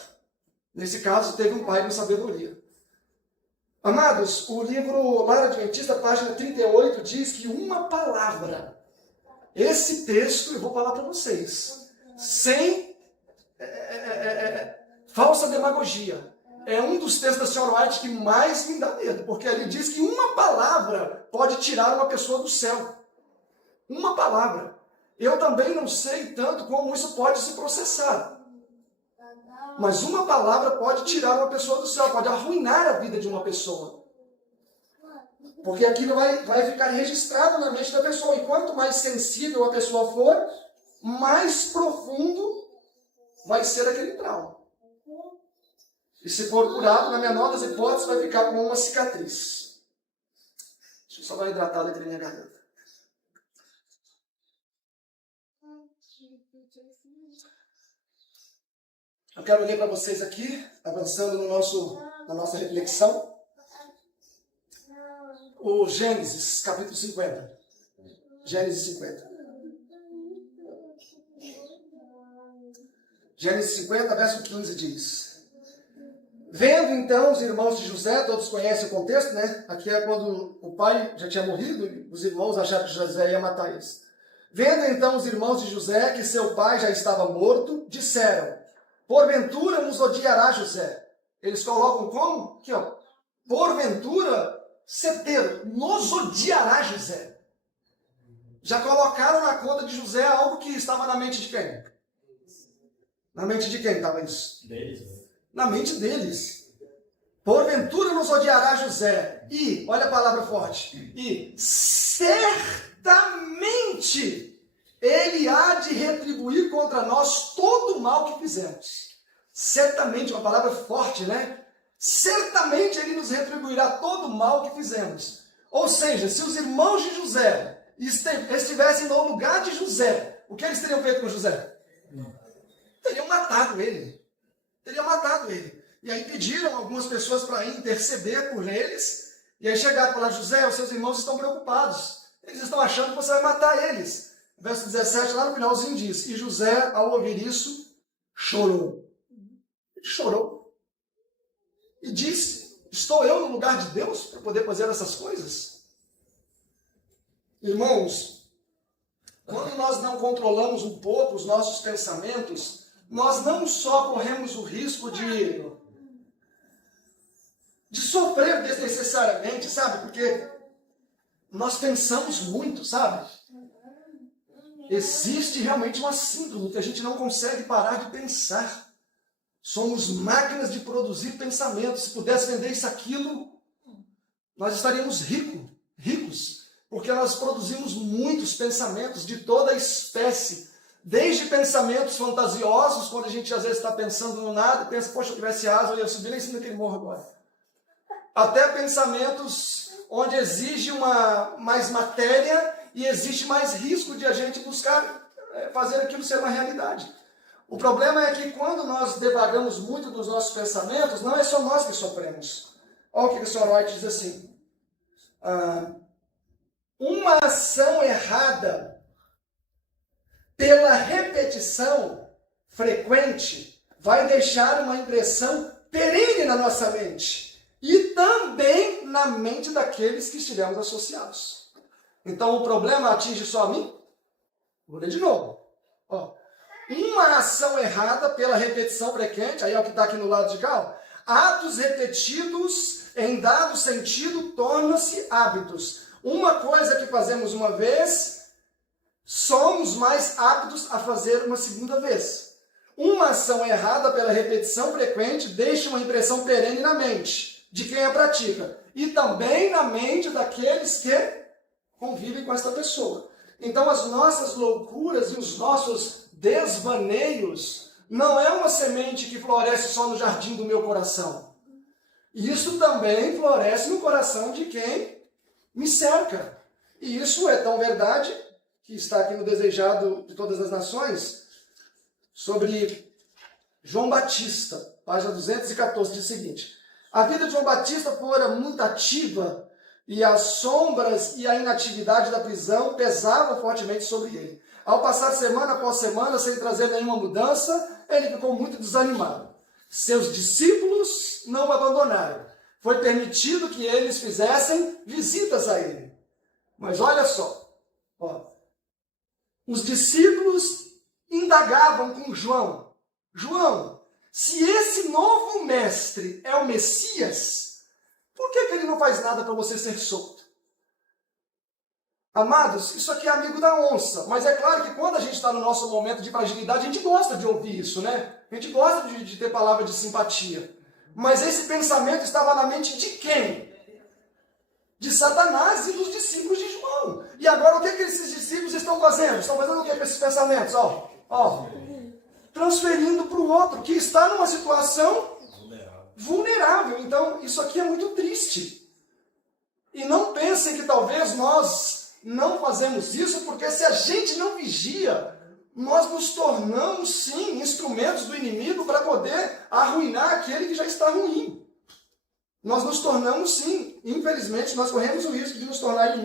Nesse caso, teve um pai com sabedoria. Amados, o livro Lar Adventista, página 38, diz que uma palavra, esse texto, eu vou falar para vocês, sem falsa demagogia, é um dos textos da Senhora White que mais me dá medo, porque ele diz que uma palavra pode tirar uma pessoa do céu. Uma palavra. Eu também não sei tanto como isso pode se processar. Mas uma palavra pode tirar uma pessoa do céu, pode arruinar a vida de uma pessoa. Porque aquilo vai ficar registrado na mente da pessoa. E quanto mais sensível a pessoa for, mais profundo vai ser aquele trauma. E se for curado, na menor das hipóteses, vai ficar como uma cicatriz. Deixa eu só dar uma hidratada aqui na minha garganta. Eu quero ler para vocês aqui, avançando na nossa reflexão, o Gênesis, capítulo 50. Gênesis 50. Gênesis 50, verso 15 diz: Vendo então os irmãos de José, todos conhecem o contexto, né? Aqui é quando o pai já tinha morrido e os irmãos acharam que José ia matar eles. Vendo então os irmãos de José que seu pai já estava morto, disseram: Porventura nos odiará José. Eles colocam como? Aqui, ó. Porventura, certeiro, nos odiará José. Já colocaram na conta de José algo que estava na mente de quem? Na mente de quem estava isso? Deles. Na mente deles. Porventura nos odiará José. E, olha a palavra forte. E certamente ele há de retribuir contra nós todo o mal que fizemos. Certamente, uma palavra forte, né? Certamente ele nos retribuirá todo o mal que fizemos. Ou seja, se os irmãos de José estivessem no lugar de José, o que eles teriam feito com José? Teriam matado ele. Teriam matado ele. E aí pediram algumas pessoas para interceder por eles. E aí chegaram e falaram: José, os seus irmãos estão preocupados. Eles estão achando que você vai matar eles. Verso 17, lá no finalzinho diz: E José, ao ouvir isso, chorou. Ele chorou. E disse: Estou eu no lugar de Deus para poder fazer essas coisas? Irmãos, quando nós não controlamos um pouco os nossos pensamentos, nós não só corremos o risco de sofrer desnecessariamente, sabe? Porque nós pensamos muito, sabe? Existe realmente uma síndrome que a gente não consegue parar de pensar. Somos máquinas de produzir pensamentos. Se pudesse vender isso, aquilo, nós estaríamos ricos, porque nós produzimos muitos pensamentos de toda espécie, desde pensamentos fantasiosos, quando a gente às vezes está pensando no nada e pensa, poxa, eu tivesse asa, eu ia subir lá em cima daquele morro agora. Até pensamentos onde exige mais matéria e existe mais risco de a gente buscar fazer aquilo ser uma realidade. O problema é que quando nós devagamos muito nos nossos pensamentos, não é só nós que sofremos. Olha o que o Sr. White diz assim. Uma ação errada pela repetição frequente vai deixar uma impressão perene na nossa mente e também na mente daqueles que estivermos associados. Então o problema atinge só a mim? Vou ler de novo. Uma ação errada pela repetição frequente, aí é o que está aqui no lado de cá, atos repetidos em dado sentido tornam-se hábitos. Uma coisa que fazemos uma vez, somos mais aptos a fazer uma segunda vez. Uma ação errada pela repetição frequente deixa uma impressão perene na mente de quem a pratica e também na mente daqueles que convivem com esta pessoa. Então as nossas loucuras e os nossos desvaneios não é uma semente que floresce só no jardim do meu coração. Isso também floresce no coração de quem me cerca. E isso é tão verdade que está aqui no Desejado de Todas as Nações, sobre João Batista, página 214, diz o seguinte: a vida de João Batista fora muito ativa e as sombras e a inatividade da prisão pesavam fortemente sobre ele. Ao passar semana após semana sem trazer nenhuma mudança, ele ficou muito desanimado. Seus discípulos não o abandonaram. Foi permitido que eles fizessem visitas a ele. Mas olha só, os discípulos indagavam com João: João, se esse novo mestre é o Messias, por que ele não faz nada para você ser solto? Amados, isso aqui é amigo da onça, mas é claro que quando a gente está no nosso momento de fragilidade, a gente gosta de ouvir isso, né? A gente gosta de ter palavra de simpatia. Mas esse pensamento estava na mente de quem? De Satanás e dos discípulos de João. E agora o que esses discípulos estão fazendo? Estão fazendo o que com esses pensamentos? Transferindo para o outro, que está numa situação vulnerável. Então, isso aqui é muito triste. E não pensem que talvez nós não fazemos isso, porque se a gente não vigia, nós nos tornamos, sim, instrumentos do inimigo para poder arruinar aquele que já está ruim. Nós nos tornamos, sim, infelizmente, nós corremos o risco de nos tornar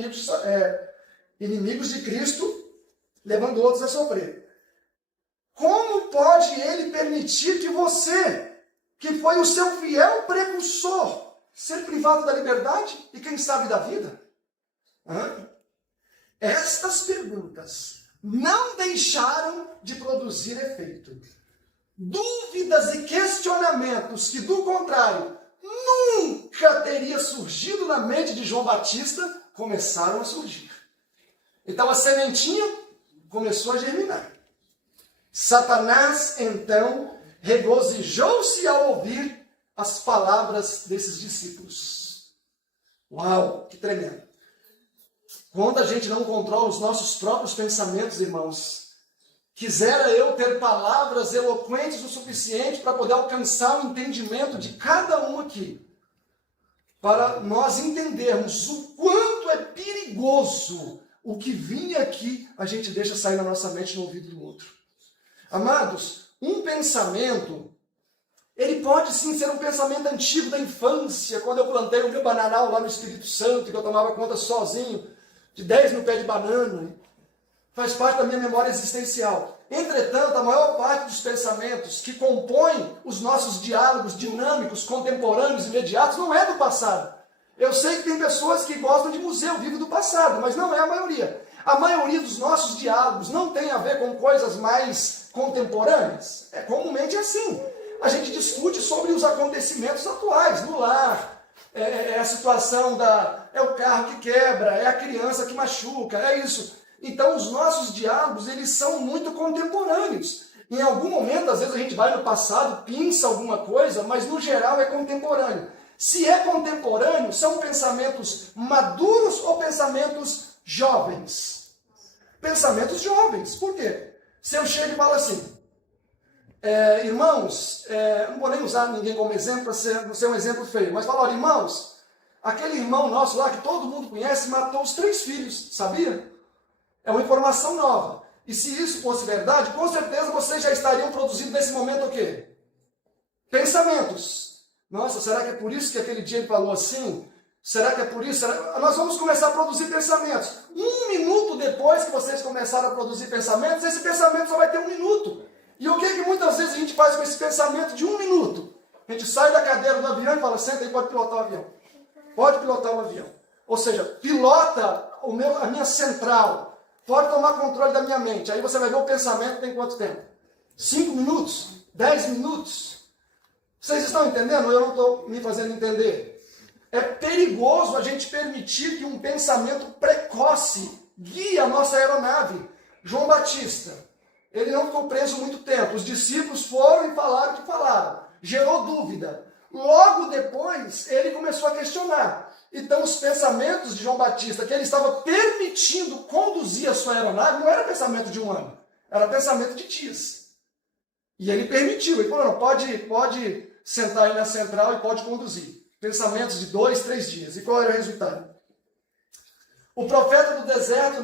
inimigos de Cristo, levando outros a sofrer. Como pode ele permitir que você, que foi o seu fiel precursor, ser privado da liberdade e, quem sabe, da vida? Estas perguntas não deixaram de produzir efeito. Dúvidas e questionamentos que, do contrário, nunca teria surgido na mente de João Batista, começaram a surgir. Então a sementinha começou a germinar. Satanás, então, regozijou-se ao ouvir as palavras desses discípulos. Uau, que tremendo. Quando a gente não controla os nossos próprios pensamentos, irmãos, quisera eu ter palavras eloquentes o suficiente para poder alcançar o entendimento de cada um aqui, para nós entendermos o quanto é perigoso o que vinha aqui, a gente deixa sair na nossa mente no ouvido do outro. Amados, um pensamento, ele pode sim ser um pensamento antigo da infância, quando eu plantei o meu bananal lá no Espírito Santo, que eu tomava conta sozinho, de 10 mil pés de banana, faz parte da minha memória existencial. Entretanto, a maior parte dos pensamentos que compõem os nossos diálogos dinâmicos, contemporâneos, imediatos, não é do passado. Eu sei que tem pessoas que gostam de museu vivo do passado, mas não é a maioria. A maioria dos nossos diálogos não tem a ver com coisas mais contemporâneas. É comumente assim. A gente discute sobre os acontecimentos atuais, no lar. É a situação é o carro que quebra, é a criança que machuca, é isso. Então os nossos diálogos, eles são muito contemporâneos. Em algum momento, às vezes a gente vai no passado, pinça alguma coisa, mas no geral é contemporâneo. Se é contemporâneo, são pensamentos maduros ou pensamentos jovens? Pensamentos jovens. Por quê? Se eu chego e falo assim, irmãos, não vou nem usar ninguém como exemplo para ser um exemplo feio, mas falo, olha, irmãos, aquele irmão nosso lá que todo mundo conhece matou os 3 filhos, sabia? É uma informação nova. E se isso fosse verdade, com certeza vocês já estariam produzindo nesse momento o quê? Pensamentos. Nossa, será que é por isso que aquele dia ele falou assim? Será que é por isso? Nós vamos começar a produzir pensamentos. 1 minuto depois que vocês começaram a produzir pensamentos, esse pensamento só vai ter 1 minuto. E o que muitas vezes a gente faz com esse pensamento de 1 minuto? A gente sai da cadeira do avião e fala, senta aí, pode pilotar o avião. Pode pilotar o avião. Ou seja, pilota a minha central. Pode tomar controle da minha mente. Aí você vai ver o pensamento tem quanto tempo? 5 minutos? 10 minutos? Vocês estão entendendo ou eu não estou me fazendo entender? É perigoso a gente permitir que um pensamento precoce guie a nossa aeronave. João Batista, ele não ficou preso muito tempo. Os discípulos foram e falaram o que falaram. Gerou dúvida. Logo depois, ele começou a questionar. Então, os pensamentos de João Batista, que ele estava permitindo conduzir a sua aeronave, não era pensamento de 1 ano, era pensamento de dias. E ele permitiu, ele falou, não, pode sentar aí na central e pode conduzir. Pensamentos de 2, 3 dias. E qual era o resultado? O profeta do deserto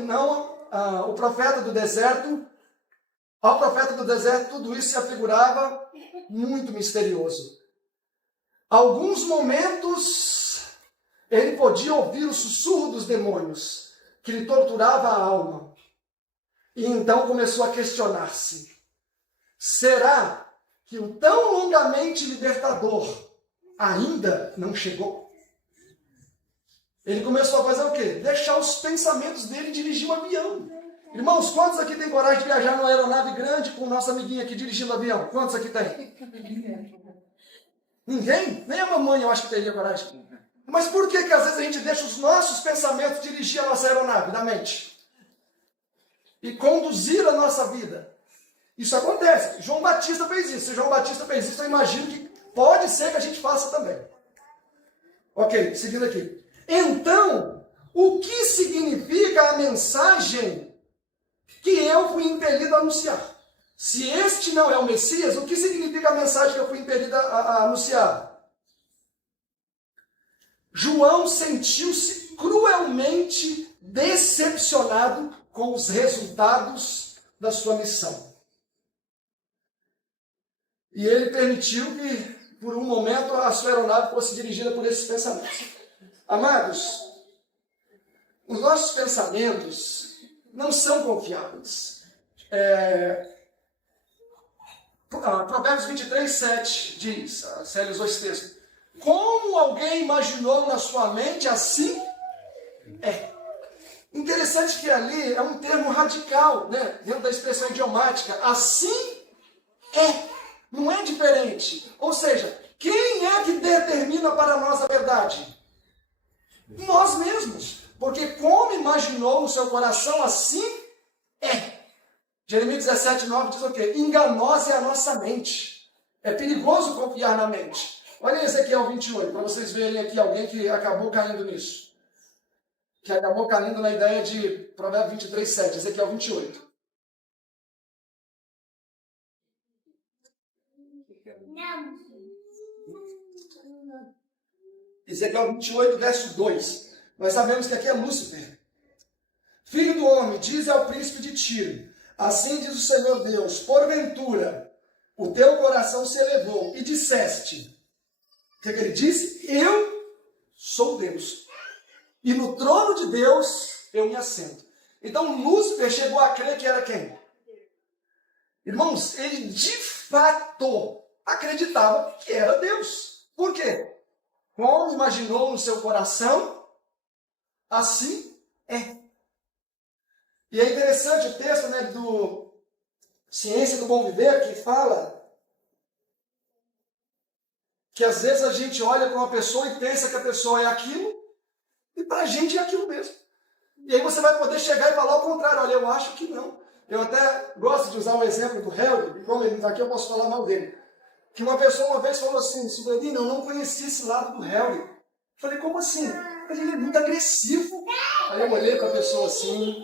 ao profeta do deserto, tudo isso se afigurava muito misterioso. Alguns momentos, ele podia ouvir o sussurro dos demônios, que lhe torturava a alma. E então começou a questionar-se. Será que o tão longamente libertador ainda não chegou? Ele começou a fazer o quê? Deixar os pensamentos dele dirigir o avião. Irmãos, quantos aqui tem coragem de viajar numa aeronave grande com o nosso amiguinho aqui dirigindo o avião? Quantos aqui tem? Ninguém? Nem a mamãe eu acho que teria coragem. Mas por que às vezes a gente deixa os nossos pensamentos dirigir a nossa aeronave da mente? E conduzir a nossa vida? Isso acontece. João Batista fez isso. Se João Batista fez isso, eu imagino que pode ser que a gente faça também. Ok, seguindo aqui. Então, o que significa a mensagem que eu fui impelido a anunciar? Se este não é o Messias, o que significa a mensagem que eu fui impelido a anunciar? João sentiu-se cruelmente decepcionado com os resultados da sua missão. E ele permitiu que, por um momento, a sua aeronave fosse dirigida por esses pensamentos. Amados, os nossos pensamentos não são confiáveis. Provérbios 23, 7 diz, a Célia usou esse texto, como alguém imaginou na sua mente, assim é. Interessante que ali é um termo radical, né? Dentro da expressão idiomática, assim é, não é diferente. Ou seja, quem é que determina para nós a verdade? Nós mesmos. Porque como imaginou no seu coração, assim é. Jeremias 17, 9 diz o quê? Enganosa é a nossa mente. É perigoso confiar na mente. Olha Ezequiel 28, para vocês verem aqui alguém que acabou caindo nisso. Que acabou caindo na ideia de Provérbios 23, 7. Ezequiel 28. Ezequiel 28, verso 2. Nós sabemos que aqui é Lúcifer. Filho do homem, diz ao príncipe de Tiro, assim diz o Senhor Deus, porventura, o teu coração se elevou e disseste, o que ele disse? Eu sou Deus. E no trono de Deus eu me assento. Então Lúcifer chegou a crer que era quem? Irmãos, ele de fato acreditava que era Deus. Por quê? Como imaginou no seu coração, assim é. E é interessante o texto, né, do Ciência do Bom Viver, que fala que às vezes a gente olha para uma pessoa e pensa que a pessoa é aquilo, e para a gente é aquilo mesmo. E aí você vai poder chegar e falar ao contrário, olha, eu acho que não. Eu até gosto de usar o exemplo do Helder, e como ele não está aqui, eu posso falar mal dele. Que uma pessoa uma vez falou assim, Silverino, eu não conhecia esse lado do Helder. Falei, como assim? Falei, ele é muito agressivo. Aí eu olhei para a pessoa assim,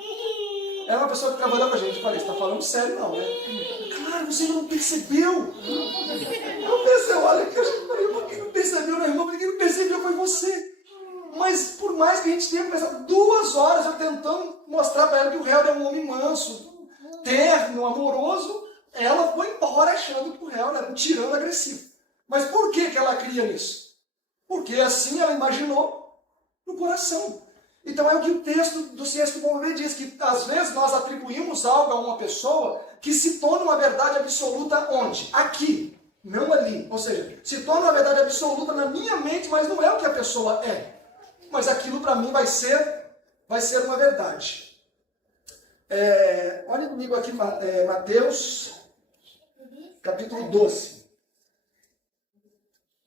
era uma pessoa que trabalhou com a gente. Eu falei, você está falando sério não, né? Claro, você não percebeu. Eu pensei, olha, por que não percebeu, meu irmão? Por que não percebeu foi você. Mas por mais que a gente tenha pensado 2 horas eu tentando mostrar para ela que o Helder é um homem manso, terno, amoroso, ela foi embora achando que o Helder era um tirano agressivo. Mas por que ela cria nisso? Porque assim ela imaginou no coração. Então é o que o texto do Ciência do Bom Viver diz, que às vezes nós atribuímos algo a uma pessoa que se torna uma verdade absoluta onde? Aqui, não ali. Ou seja, se torna uma verdade absoluta na minha mente, mas não é o que a pessoa é. Mas aquilo para mim vai ser uma verdade. Olhem comigo aqui, Mateus, capítulo 12.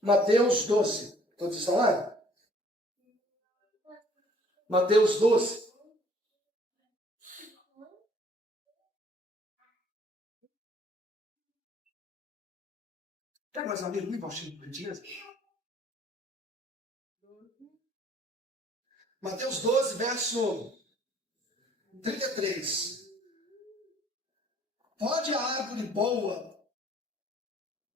Mateus 12. Todos estão lá? Mateus 12. Pega mais uma vez, muito baixinho, Mateus 12, verso 33. Pode a árvore boa,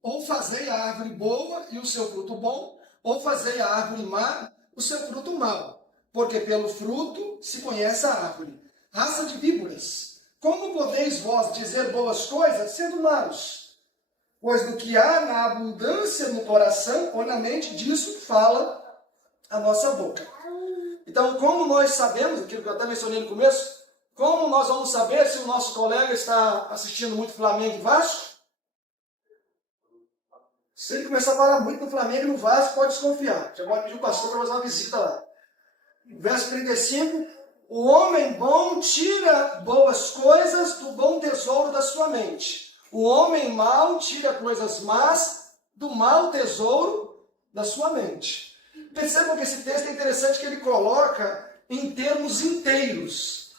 ou fazei a árvore boa e o seu fruto bom, ou fazei a árvore má, o seu fruto mau. Porque pelo fruto se conhece a árvore. Raça de víboras, como podeis vós dizer boas coisas, sendo maus? Pois do que há na abundância no coração, ou na mente, disso fala a nossa boca. Então, como nós sabemos, aquilo que eu até mencionei no começo, como nós vamos saber se o nosso colega está assistindo muito Flamengo e Vasco? Se ele começar a falar muito no Flamengo e no Vasco, pode desconfiar. Já pode pedir o pastor para fazer uma visita lá. Verso 35, o homem bom tira boas coisas do bom tesouro da sua mente. O homem mau tira coisas más do mau tesouro da sua mente. Percebam que esse texto é interessante que ele coloca em termos inteiros.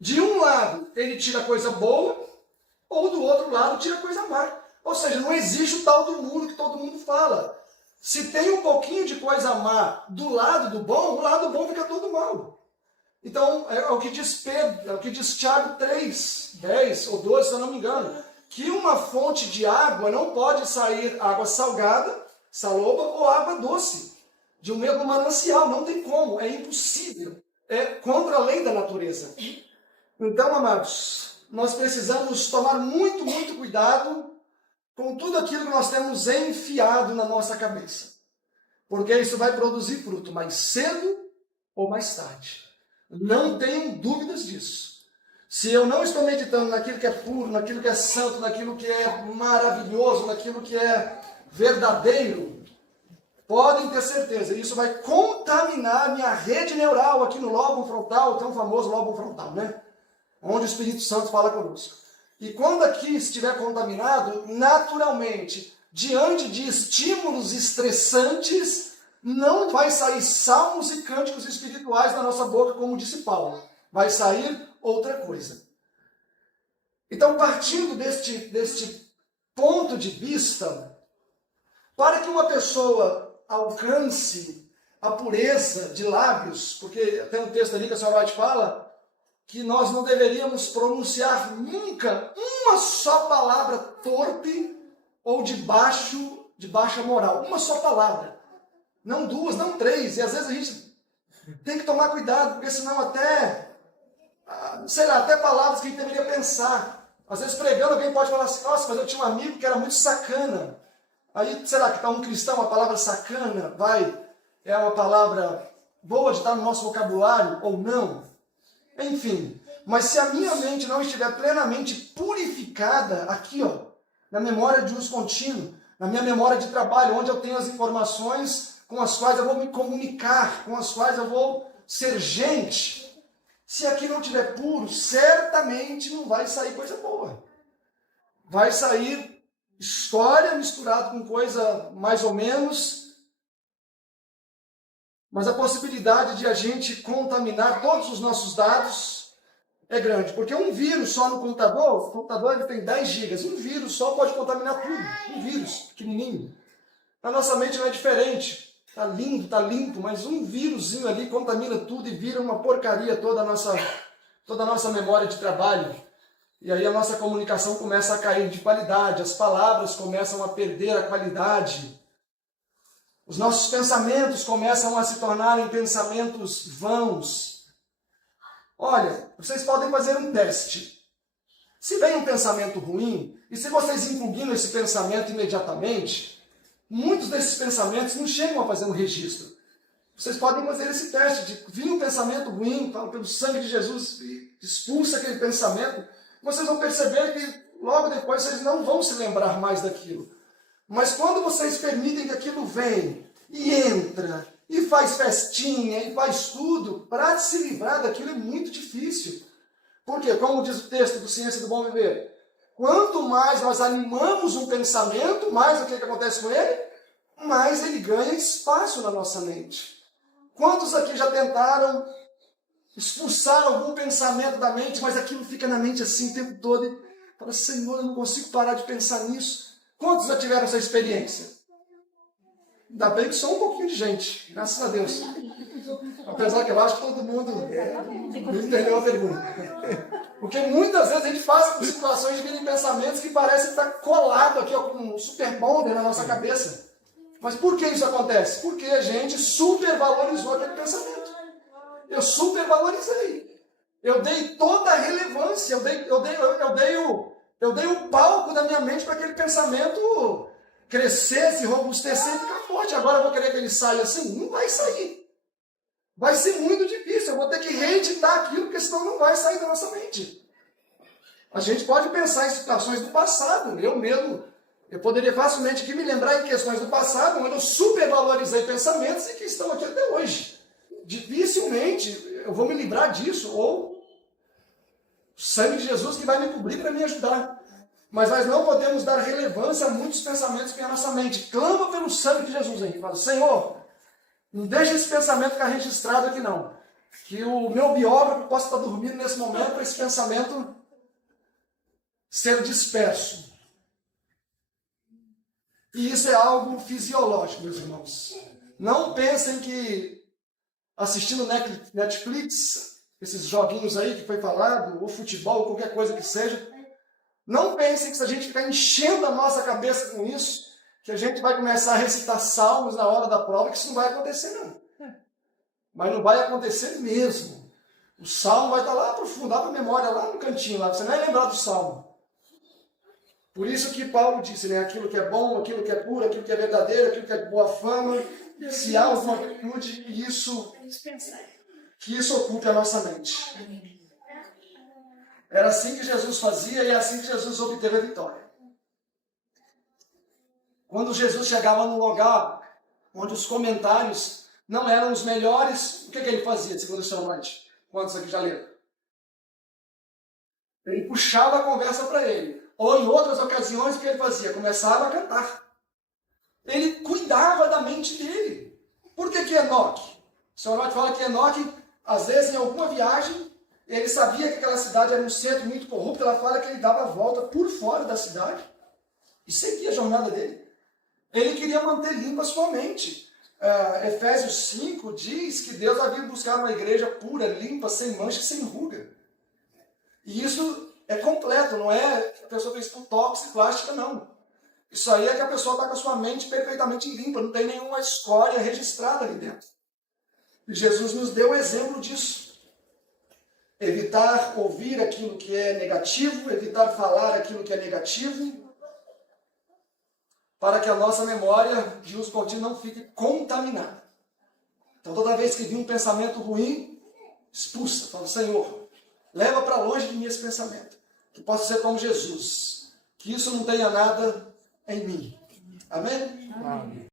De um lado, ele tira coisa boa, ou do outro lado, tira coisa má. Ou seja, não existe o tal do muro que todo mundo fala. Se tem um pouquinho de coisa má do lado do bom, o lado bom fica todo mal. Então, é o que diz Pedro, é o que diz Tiago 3, 10 ou 12, se eu não me engano, que uma fonte de água não pode sair água salgada, saloba, ou água doce, de um mesmo manancial, não tem como, é impossível, é contra a lei da natureza. Então, amados, nós precisamos tomar muito, muito cuidado com tudo aquilo que nós temos enfiado na nossa cabeça. Porque isso vai produzir fruto mais cedo ou mais tarde. Não tenham dúvidas disso. Se eu não estou meditando naquilo que é puro, naquilo que é santo, naquilo que é maravilhoso, naquilo que é verdadeiro, podem ter certeza, isso vai contaminar a minha rede neural aqui no lóbulo frontal, o tão famoso lóbulo frontal, né? Onde o Espírito Santo fala conosco. E quando aqui estiver contaminado, naturalmente, diante de estímulos estressantes, não vai sair salmos e cânticos espirituais da nossa boca, como disse Paulo. Vai sair outra coisa. Então, partindo deste ponto de vista, para que uma pessoa alcance a pureza de lábios, porque tem um texto ali que a senhora White fala, que nós não deveríamos pronunciar nunca uma só palavra torpe ou de baixa moral. Uma só palavra. Não 2, não 3. E às vezes a gente tem que tomar cuidado, porque senão até palavras que a gente deveria pensar. Às vezes pregando alguém pode falar assim, nossa, mas eu tinha um amigo que era muito sacana. Aí, será que para um cristão a palavra sacana é uma palavra boa de estar no nosso vocabulário ou não? Enfim, mas se a minha mente não estiver plenamente purificada, aqui ó, na memória de uso contínuo, na minha memória de trabalho, onde eu tenho as informações com as quais eu vou me comunicar, com as quais eu vou ser gente, se aqui não estiver puro, certamente não vai sair coisa boa. Vai sair história misturada com coisa mais ou menos. Mas a possibilidade de a gente contaminar todos os nossos dados é grande. Porque um vírus só no computador, o computador ele tem 10 gigas, um vírus só pode contaminar tudo. Um vírus pequenininho. A nossa mente não é diferente. Está lindo, está limpo, mas um vírusinho ali contamina tudo e vira uma porcaria toda a nossa memória de trabalho. E aí a nossa comunicação começa a cair de qualidade, as palavras começam a perder a qualidade. Os nossos pensamentos começam a se tornarem pensamentos vãos. Olha, vocês podem fazer um teste. Se vem um pensamento ruim, e se vocês impugnam esse pensamento imediatamente, muitos desses pensamentos não chegam a fazer um registro. Vocês podem fazer esse teste de vir um pensamento ruim, pelo sangue de Jesus, e expulsa aquele pensamento. Vocês vão perceber que logo depois vocês não vão se lembrar mais daquilo. Mas quando vocês permitem que aquilo venha e entra, e faz festinha, e faz tudo, para se livrar daquilo é muito difícil. Porque, como diz o texto do Ciência do Bom Viver, quanto mais nós animamos um pensamento, mais o que acontece com ele? Mais ele ganha espaço na nossa mente. Quantos aqui já tentaram expulsar algum pensamento da mente, mas aquilo fica na mente assim o tempo todo e fala, Senhor, eu não consigo parar de pensar nisso. Quantos já tiveram essa experiência? Ainda bem que só um pouquinho de gente, graças a Deus. Apesar que eu acho que todo mundo não entendeu a pergunta. Porque muitas vezes a gente passa por situações de virem pensamentos que parecem estar colado aqui ó, com um super bonder na nossa cabeça. Mas por que isso acontece? Porque a gente supervalorizou aquele pensamento. Eu supervalorizei. Eu dei toda a relevância. Eu dei o palco da minha mente para aquele pensamento crescer, se robustecer e ficar forte. Agora eu vou querer que ele saia assim? Não vai sair. Vai ser muito difícil. Eu vou ter que reeditar aquilo, porque senão não vai sair da nossa mente. A gente pode pensar em situações do passado. Eu mesmo, eu poderia facilmente aqui me lembrar em questões do passado, onde eu supervalorizei pensamentos e que estão aqui até hoje. Dificilmente eu vou me livrar disso, ou o sangue de Jesus que vai me cobrir para me ajudar. Mas nós não podemos dar relevância a muitos pensamentos que vêm à nossa mente. Clama pelo sangue de Jesus aí. Fala, Senhor, não deixa esse pensamento ficar registrado aqui não. Que o meu biógrafo possa estar dormindo nesse momento para esse pensamento ser disperso. E isso é algo fisiológico, meus irmãos. Não pensem que assistindo Netflix, esses joguinhos aí que foi falado, ou futebol, ou qualquer coisa que seja, não pensem que se a gente ficar enchendo a nossa cabeça com isso, que a gente vai começar a recitar salmos na hora da prova, que isso não vai acontecer não. Mas não vai acontecer mesmo. O salmo vai estar lá aprofundado na memória, lá no cantinho, lá. Você não vai lembrar do salmo. Por isso que Paulo disse, né? Aquilo que é bom, aquilo que é puro, aquilo que é verdadeiro, aquilo que é de boa fama, se há alguma virtude, que isso ocupe a nossa mente. Era assim que Jesus fazia e é assim que Jesus obteve a vitória. Quando Jesus chegava num lugar onde os comentários não eram os melhores, o que ele fazia de segunda noite? Quantos aqui já leram? Ele puxava a conversa para ele. Ou em outras ocasiões, o que ele fazia? Começava a cantar. Ele cuidava da mente dele. Por que Enoque? O Senhor Norte fala que Enoque, às vezes, em alguma viagem, ele sabia que aquela cidade era um centro muito corrupto. Ela fala que ele dava a volta por fora da cidade e seguia a jornada dele. Ele queria manter limpa a sua mente. Efésios 5 diz que Deus havia buscado uma igreja pura, limpa, sem mancha e sem ruga. E isso é completo, não é que a pessoa fez por tóxico e plástica, não. Isso aí é que a pessoa está com a sua mente perfeitamente limpa, não tem nenhuma escória registrada ali dentro. E Jesus nos deu o exemplo disso. Evitar ouvir aquilo que é negativo, evitar falar aquilo que é negativo, para que a nossa memória de uso contínuo não fique contaminada. Então, toda vez que vir um pensamento ruim, expulsa. Fala, Senhor, leva para longe de mim esse pensamento. Que possa ser como Jesus. Que isso não tenha nada em mim. Amém? Amém.